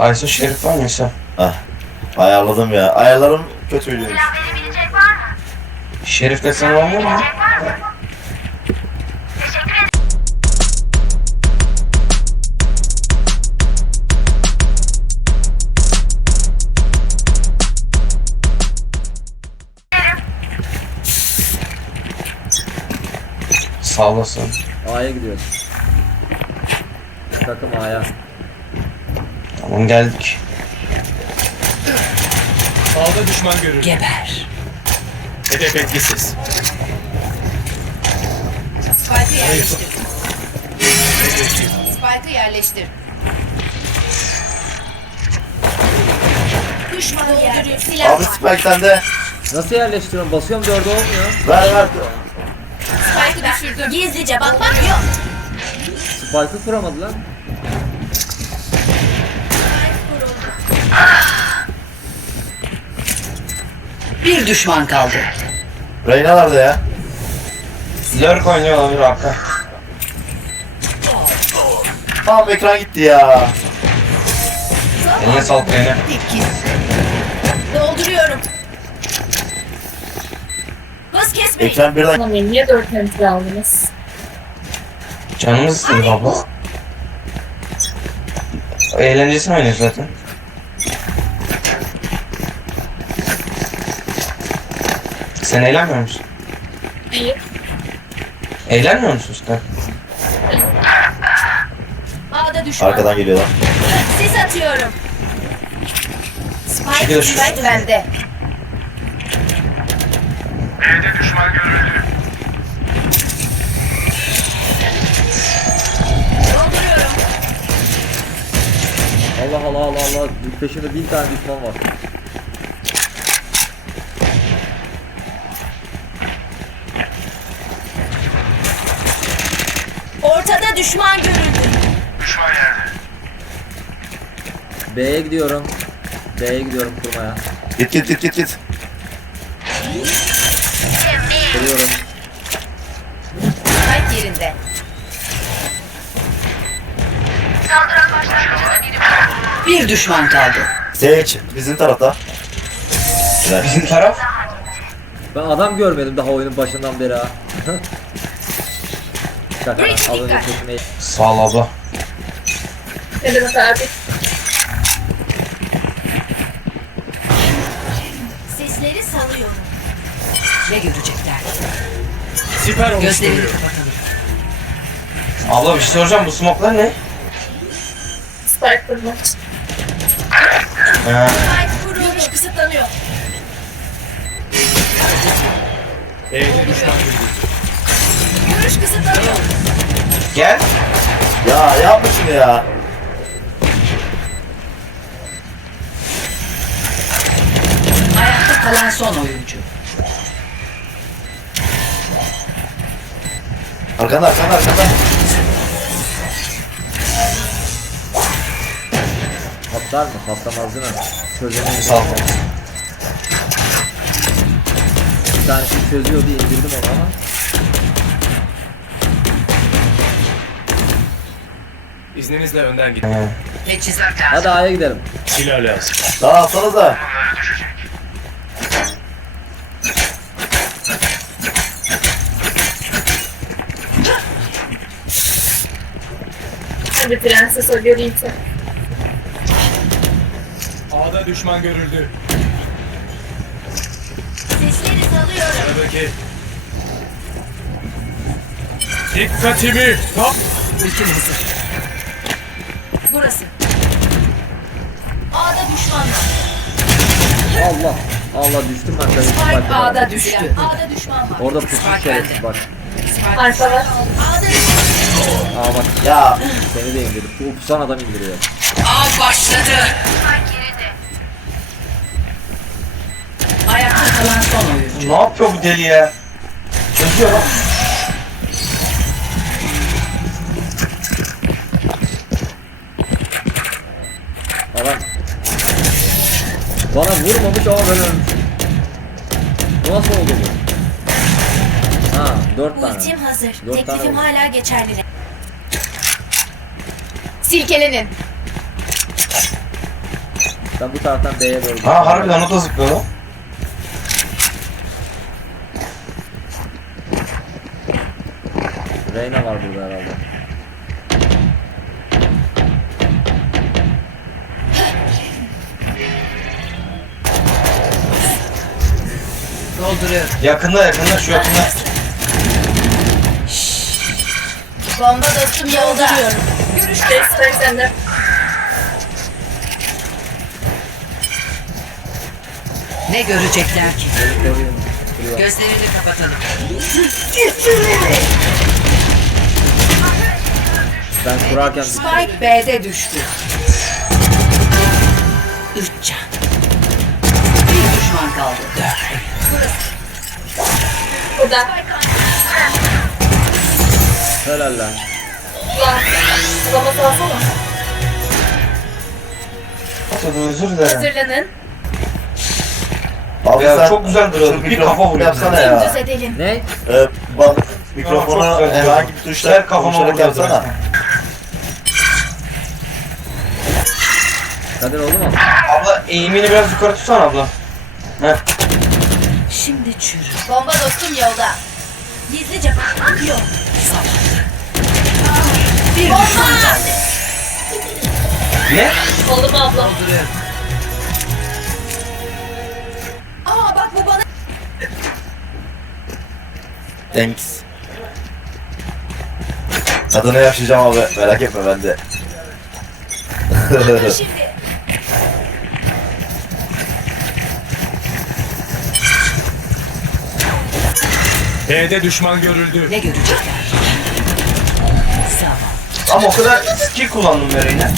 Aysu Şerif var mı İsa? Ah. Ayarladım ya. Ayarlarım kötüydü. Şerif desen olmuyor mu? Sağ olasın. A'ya gidiyoruz. Takım A'ya. Tamam geldik. Sağda düşman görüldü. Geber. Hedef etkisiz. Spike'ı yerleştir. Spike'ı yerleştir. Düşmanı dolduruyor. Silah Abi var. Spike'den de. Nasıl yerleştiriyorum? Basıyorum dörde olmuyor. Ver ver. Spike'ı düşürdüm. Gizlice bakmak yok. Spike'ı kuramadı lan. Bir düşman kaldı. Reyna nerede ya? Lurk oynuyor olabilir arka. Tamam ekran gitti ya. Eline sağlık Reyna. İki. Dolduruyorum. Hız kesmeyin. Ekran birden Anlamayın niye dört enter aldınız? Canımız istedi abla. Eğlencesini oynuyor zaten. Sen eğlenmiyor musun? Hayır. Eğlenmiyor musun sen? A'da düşman. arkadan geliyorlar. Sis atıyorum. Spike, Şurada şu- Spike bende. B'de düşman görüldü. Dolduruyorum. Allah Allah Allah Allah. Peşimde bin tane düşman var. Ortada düşman görüldü. Düşman yerde. B'ye gidiyorum. B'ye gidiyorum kurmaya. Git git git git git. Kuruyorum. Spike yerinde. Bir düşman kaldı. Sage bizim tarafta. Bizim taraf Ben adam görmedim daha oyunun başından beri ha. Break, Az önce sağ ol abla. Ne demek abi? Sesleri salıyorum. Ne görecekler? Siper Gözlerini oluşturuyor. kapatalım. Abla bir şey soracağım bu smoklar ne? Spike kurmak. Ha, Spike kurulmuş kısıtlanıyor. B'de düşman görüldü. Gel. Ya yapma şunu ya. Ayakta kalan son oyuncu. Arkanda arkanda arkanda. Patlar mı? Patlamaz değil mi? Çözemeyiz. Sağ ol. Bir tanesi çözüyor diye indirdim onu ama. İzninizle önden gidin. Teçhizat lazım. Hadi A'ya gidelim. Silah lazım. Daha atsanız da. Hadi prenses o göreyim seni. A'da düşman görüldü. Sesleri salıyorum. Sıradaki. Dikkatimi kap. Ultim hazır. Burası. A'da düşman var. Allah. Allah düştüm ben tabii. Spike. A'da düştü. A'da düşman var. Orada pusmuş şerefsiz bak. Arka var. A'da düşman. Aa bak Ya seni de indirdim. Bu pusan adam indiriyor. A başladı. Ayakta kalan son oyuncu. Ne yapıyor bu deli ya? Çözüyor lan. Adam bana vurmamış ama ben ölmüşüm. Bu nasıl oldu bu? Ha dört tane. Ultim hazır. Dört tane Teklifim oldu. hala geçerli. Silkelenin. Ben bu taraftan B'ye doğru Ha harbiden o da zıplıyor lan. Reyna var burada herhalde. Dolduruyorum. Yakında yakında şu yakında. Bomba dostum yolda. Görüşte Spike sende. Ne görecekler ki? Gözlerini kapatalım. Ben kurarken Spike B'de düştü. Üç can. Bir düşman kaldı. Burada. helal lan. Ulan. Zama salsana. Tabii özür dilerim. Hazırlanın. Abi Ya sen çok güzel duruyor. şu Bir kafa vuruyor. Yapsana ya. Dümdüz edelim. Ne? Ee, bak çok güzel duruyor. herhangi bir tuşla Gel kafama konuşarak vuruyor yapsana. Kadir oldu mu? Abla eğimini biraz yukarı tutsana abla. Heh. Bomba dostum yolda. Gizlice bakmak yok. Bir kaldı. Ne? Oldu mu abla? Dolduruyorum. Aa bak bu bana. Thanks. Tadını yaşayacağım abi. Merak etme ben de. Şimdi. B'de düşman görüldü. Ne görecekler? Sabah. Ama o kadar skill kullandım ben yine.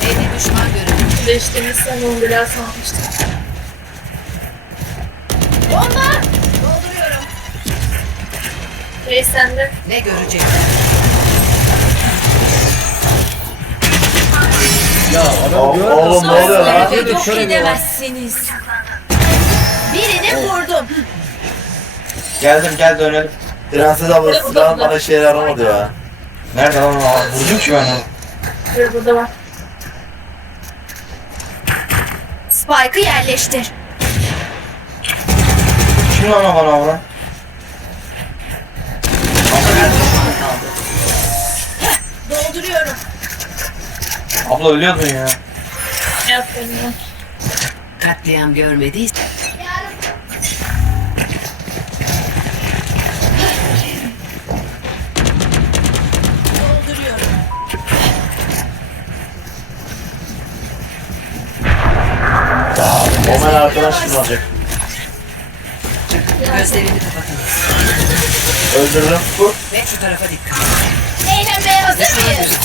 B'de düşman görüldü. Değiştiğimiz sanırım biraz almıştım. Bomba! Dolduruyorum. Reis sende. Ne görecekler? Oğlum, ne oluyor lan? Yok edemezsiniz. Birini vurdum. Geldim gel dönelim. Prenses abla silahın bana işe yaramadı ya. Nerede lan o? Vurdum ki ben onu. Burada burada var. Spike'ı yerleştir. Kim lan o bana vuran? Dolduruyorum. Abla ölüyordun ya. Aferin ya. Katliam görmediyse. Omen arkadaş kim olacak? Gözlerini kapatalım. Öldürdüm. Bu. Ve şu tarafa dikkat. Eğlenmeye hazır mıyız?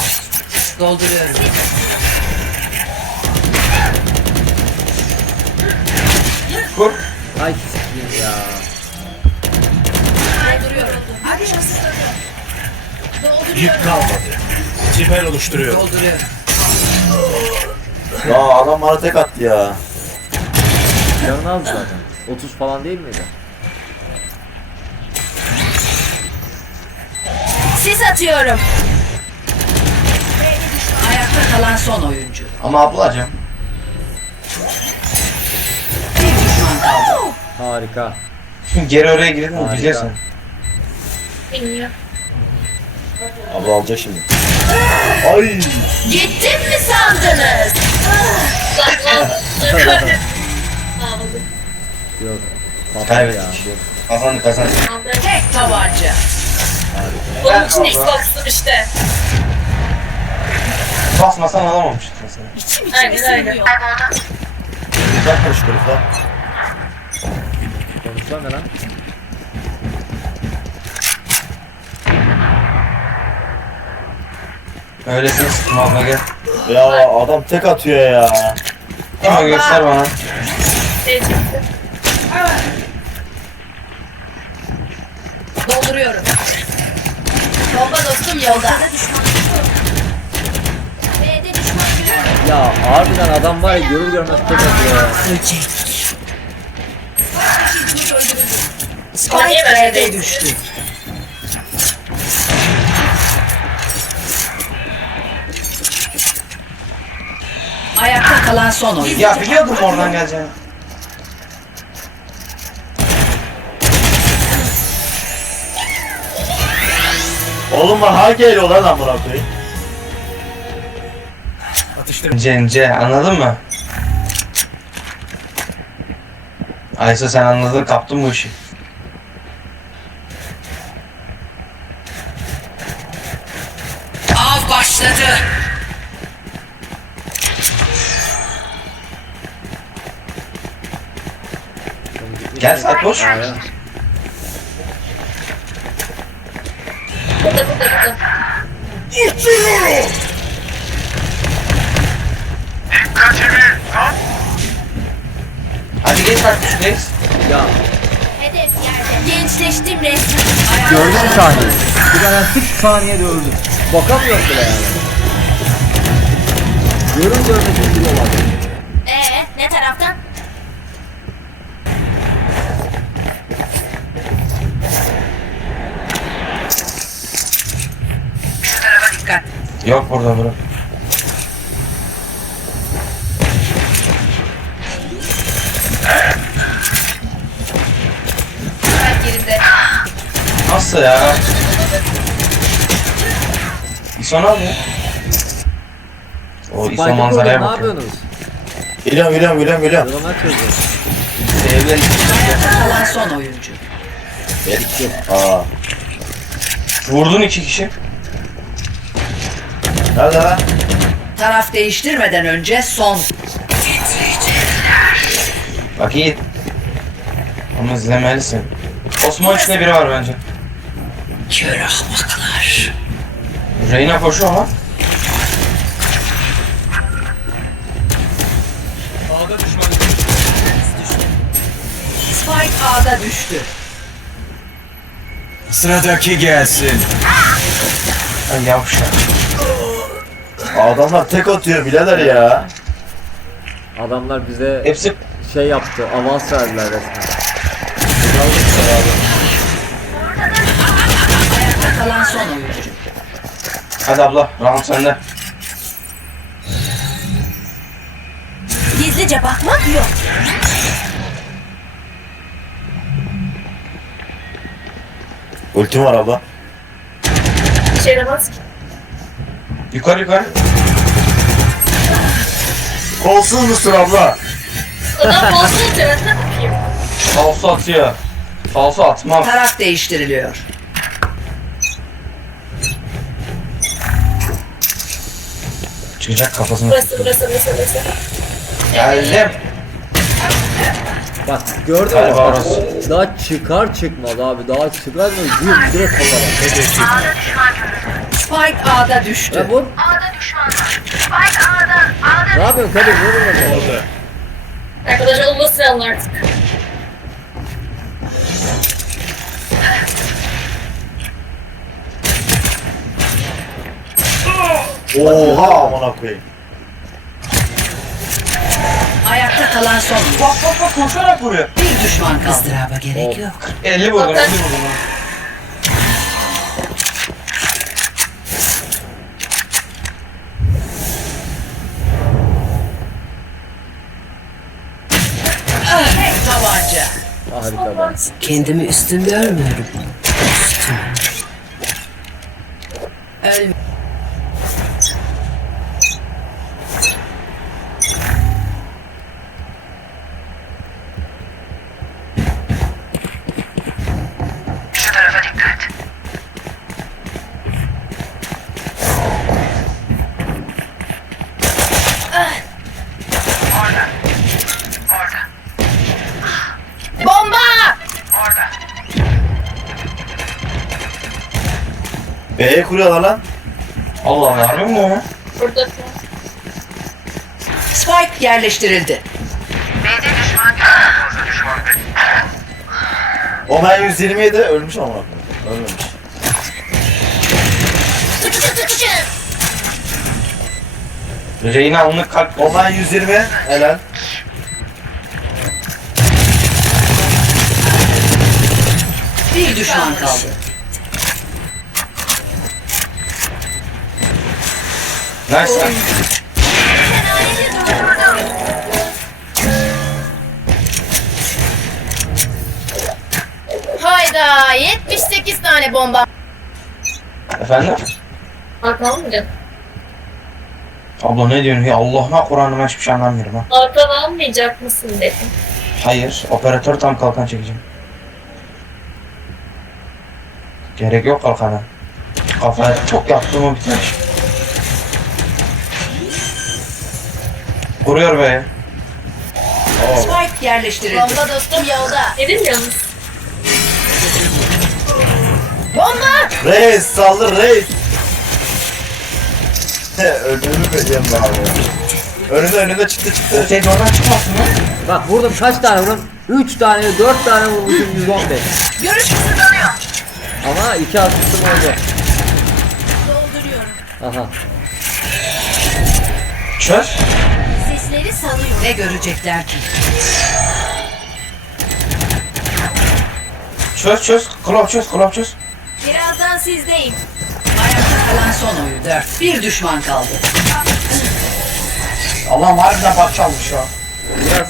Dolduruyorum. Kur. Ay sikiyim ya. Dolduruyorum. Hadi şansı Yük kalmadı. Siper oluşturuyor. Dolduruyorum. Ya adam bana tek attı ya. Canını aldı zaten. 30 falan değil miydi? Sis atıyorum. Ayakta kalan son oyuncu. Ama ablacım. Bir düşman kaldı. Harika. Şimdi geri oraya girdin mi Harika. biliyorsun. Bilmiyorum. Abla alacak şimdi. Ay. Gittim mi sandınız? Ağladım. Yok. Kaybettik. ya. Kazandık. Ağladım. Tek tabanca. Onun için Xbox'ım işte. Basmasan alamamıştın seni. İçim Aynen, içime aynen. sığmıyor. Güzel konuş herif lan. Konuşsana lan. Öylesine sıktım abla gel. Ya adam tek atıyor ya. O göster bana. Şey çıktı. Dolduruyorum. Bomba dostum yolda. B'de düşman görüyorum. Ya harbiden adam var ya görür görmez tek atıyor ya. Böcek. Spike B'de düştü. Ayakta kalan son oyuncu. Ya biliyordum oradan geleceğini. Oğlum bak ha geliyor lan amına koyayım. Atıştır. Cence anladın mı? Aysa sen anladın kaptın bu işi. Av başladı. Gel Sarkoş. Aya. Burada burada burada. Hadi geç Sarkoş geç. Ya Hedef yerde. Gençleştim resmen. gördün mü saniye? Bir tane tık saniyede öldüm. Bakamıyorum bile yani. Görün görmesin gibi olan. Ee, ne taraftan? Dikkat. Yok burada. Ben geride. Nasıl ya? İso ne yapıyor? O İso Spike'ı manzaraya koydum, ne bakıyor. yapıyorsunuz? Geliyorum geliyorum geliyorum geliyorum. Drama çözüyor. Sevgili. Ayakta kalan son oyuncu. Aa. Vurdun iki kişi. Lan? Taraf değiştirmeden önce son. Bak iyi. Ama izlemelisin. Osman içinde biri var bence. Kör ahmaklar. Reyna koşuyor ama. Ağda düşman Spike A'da düştü. Sıradaki gelsin. Ay yavşak. Adamlar tek atıyor birader ya. Adamlar bize Hepsi şey yaptı, avans verdiler resmen. Ayakta kalan son oyuncu. Hadi abla, round sende. Gizlice bakmak yok. Ultim var abla. İşe yaramaz ki. Yukarı yukarı. Kolsuz musun abla? Adam ne yapayım? Falso atıyor. Falso atmam. Taraf değiştiriliyor. Çıkacak kafasını. Burası burası burası burası. Geldim. Bak gördün mü? Galiba Bak, orası. Daha çıkar çıkmaz abi, daha çıkar mı? Güm direkt kafadan. Spike A'da düştü. Ya vur. Ne yapıyorsun Kadir? Vurun bakalım. Oldu. Arkadaşlar olmasın alın artık. Oha amına koyayım. Ayakta kalan son. Bak bak bak koşarak vuruyor. Bir düşman kaldı. Izdıraba gerek yok. 50 vurdum, 50 Bak. vurdum. Harika. Kendimi üstün görmüyorum. Üstün. B'ye kuruyorlar lan. Allah Allah, harbi mi o? Burada Spike yerleştirildi. Omen 127 ölmüş amına koyayım. Ölmemiş. Tıkıcı tıkıcı. Reyna alnı kalp. Omen 120 helal. Nice. Hayda 78 tane bomba. Efendim? Arkadan mı? Abla ne diyorsun? Ya Allah'ıma Kur'an'ıma hiçbir şey anlamıyorum ha. Arkadan almayacak mısın dedim. Hayır. Operatör tam kalkan çekeceğim. Gerek yok kalkana. Kafaya çok yaptığımı biter. Kuruyor be. Spike yerleştirildi. Bomba dostum yolda. Dedim yalnız. Bomba! Reis saldır reis. Öldüğümü bekliyorum abi. Önünde önünde çıktı çıktı. Şey oradan çıkmasın lan. Bak vurdum kaç tane vurdum? 3 tane 4 tane vurmuşum 115. Görüş kısıtlanıyor. Ama 2 asistim oldu. Dolduruyorum. Aha. Çöz. Ne görecekler ki? Çöz çöz. Klop çöz. Klop çöz. Birazdan sizdeyim. Ayakta kalan son oyun 4. Bir düşman kaldı. Allah'ım harbiden parça almış ya. Biraz.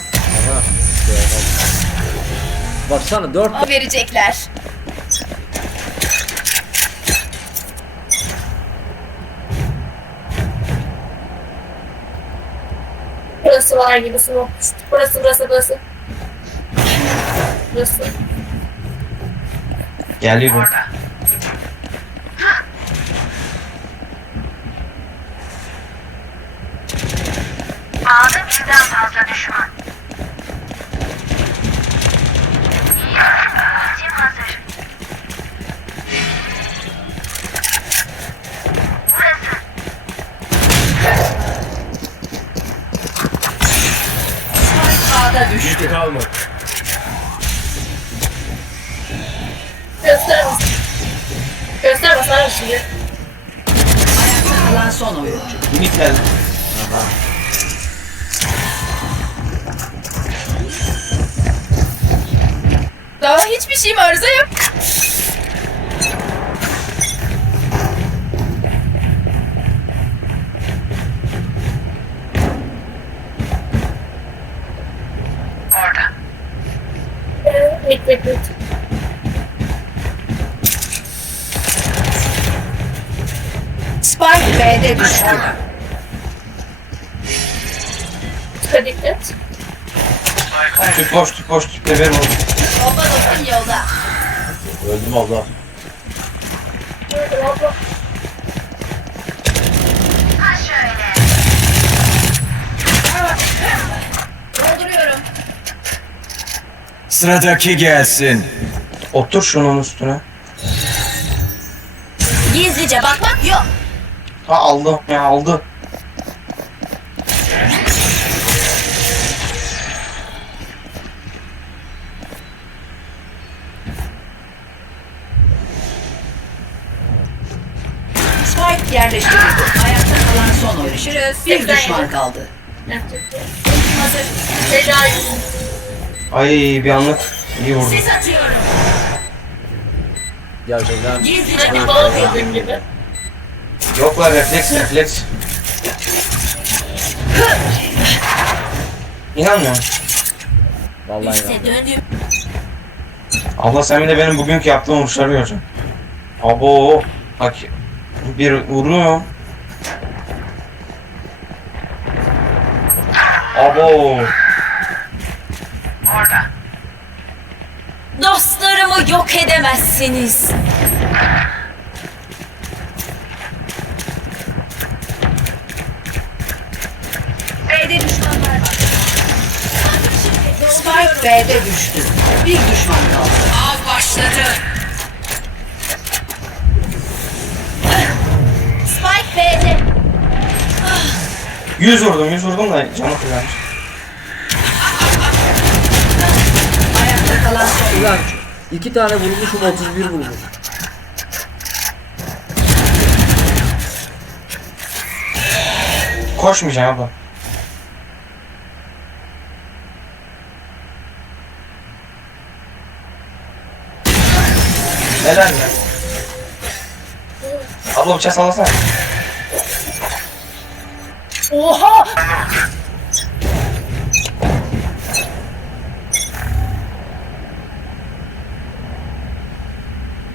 Baksana 4 Verecekler. Burası var gibi smoke düştü. Burası burası burası. Burası. Geliyor. Sağda düştü. Kalma. Göster misin? Göster basar şimdi. Ayakta kalan son oyuncu. Ümit geldi. Daha hiçbir şeyim arıza yok. Ee, Mit mit mit. Spike B'de düştü. Dikkat dikkat. Tüp boş tüp boş tüp de ver oğlum. Bomba dostum yolda. Öldüm abla. Gördüm abla. Sıradaki gelsin. Otur şunun üstüne. Gizlice bakmak yok. Ha aldı ya aldı. Spike yerleştirildi. Ayakta kalan son oyuncu. Görüşürüz. Bir düşman kaldı. Bir Hazır. şey. Feda Ay bir anlık iyi vurdu. Sis atıyorum. gerçekten. Gizlice bakmak bal yok. dediğim gibi. Yok lan refleks refleks. İnanmıyorum. Vallahi ya. döndüm. Abla sen bir de benim bugünkü yaptığım vuruşları göreceksin. Abo. Bak bir vuruyor. Abo. Dostlarımı yok edemezsiniz. B'de düşmanlar var. Spike B'de düştü. Bir düşman kaldı. Av başladı. Spike B'de. 100 vurdum 100 vurdum da canı kullanmış. Ayakta kalan son Ulan 2 tane vurmuşum 31 vurmuş. Koşmayacağım abla. Neden ya? Abla bıçak sallasana. Oha!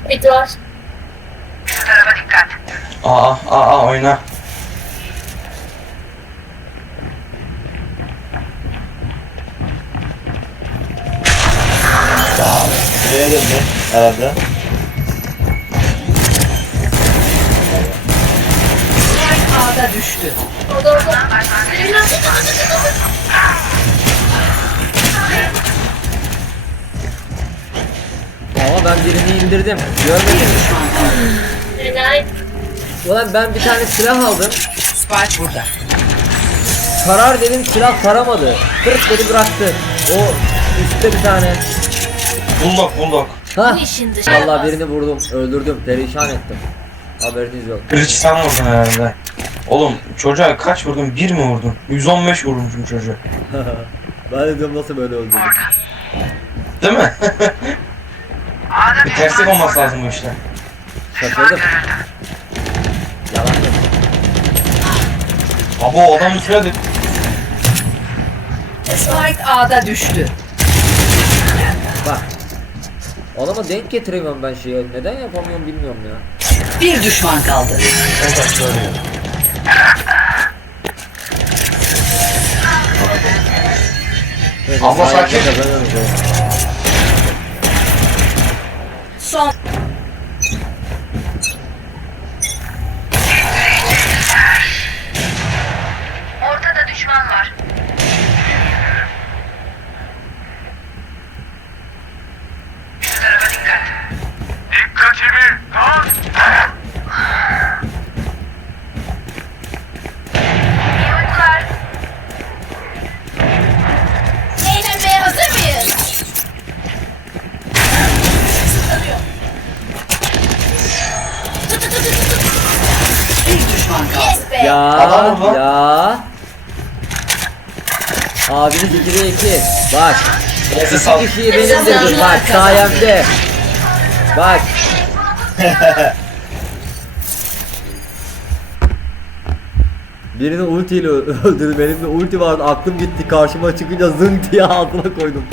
Mid var. Aa aa aa oyna. Nereye döndü herhalde? Düştü. Ama ben birini indirdim. Görmedim. Ulan ben bir tane silah aldım. Spike burada. Karar dedim silah taramadı. Kırık dedi bıraktı. O üstte bir tane. Bulldog bulldog. Ha. Bu işin dışı. Vallahi birini vurdum, öldürdüm, perişan ettim. Haberiniz yok. Kırıç sen vurdun herhalde. Oğlum çocuğa kaç vurdun? Bir mi vurdun? 115 vurmuşum çocuğa. ben de diyorum nasıl böyle öldürdüm. Değil mi? bir terslik olması lazım bu işte. Şaşırdım. Yalan yok. Abo adam üstüne de... Spike A'da düştü. Bak. Adama denk getiremiyorum ben şeye. Neden yapamıyorum bilmiyorum ya. Bir düşman kaldı. Neyse, Abla sayende sakin. kazanıyoruz. Adam vurdu. ya. Abiniz 2'de 2. Bak. Neyse sal. İki kişiyi benim dedim bak sayemde. Bak. Birini ultiyle öldürdüm. Benim de ulti vardı. Aklım gitti. Karşıma çıkınca zınk diye altına koydum.